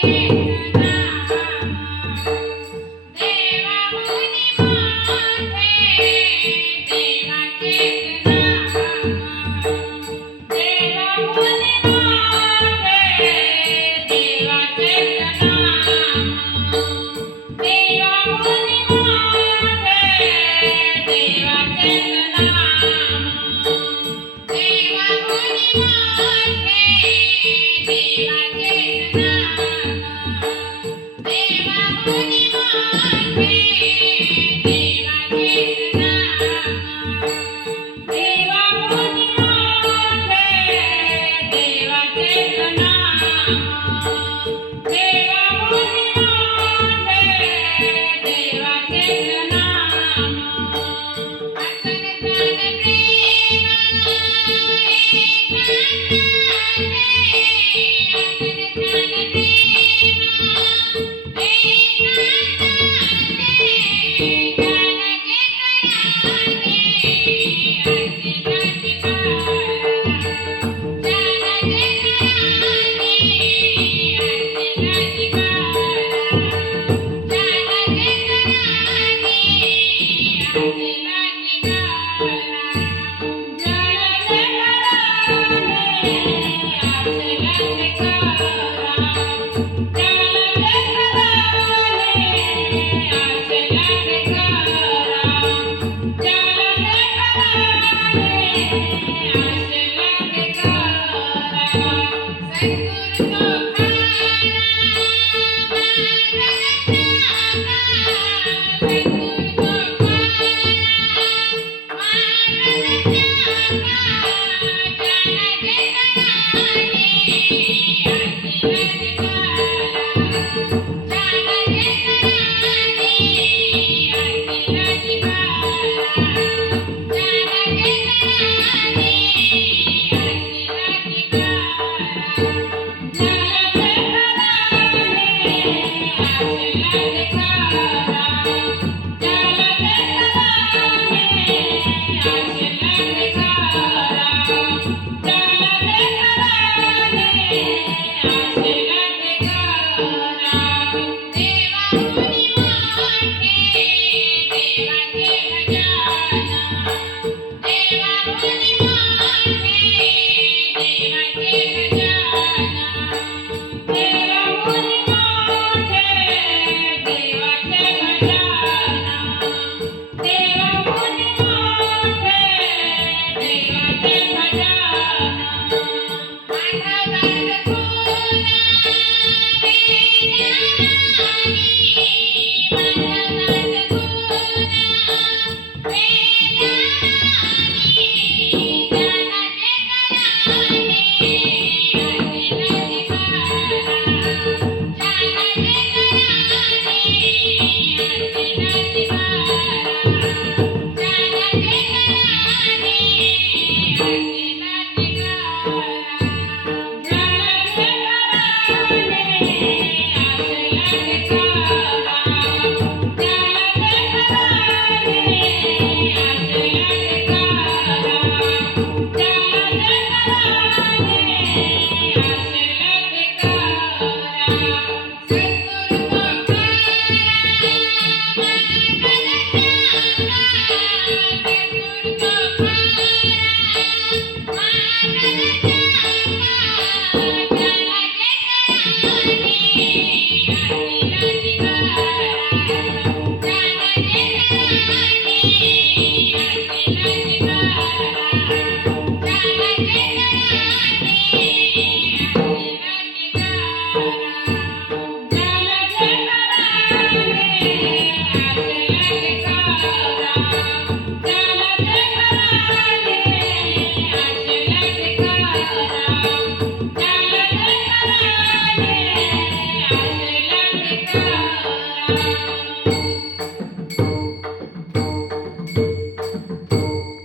Thank you. Thank you.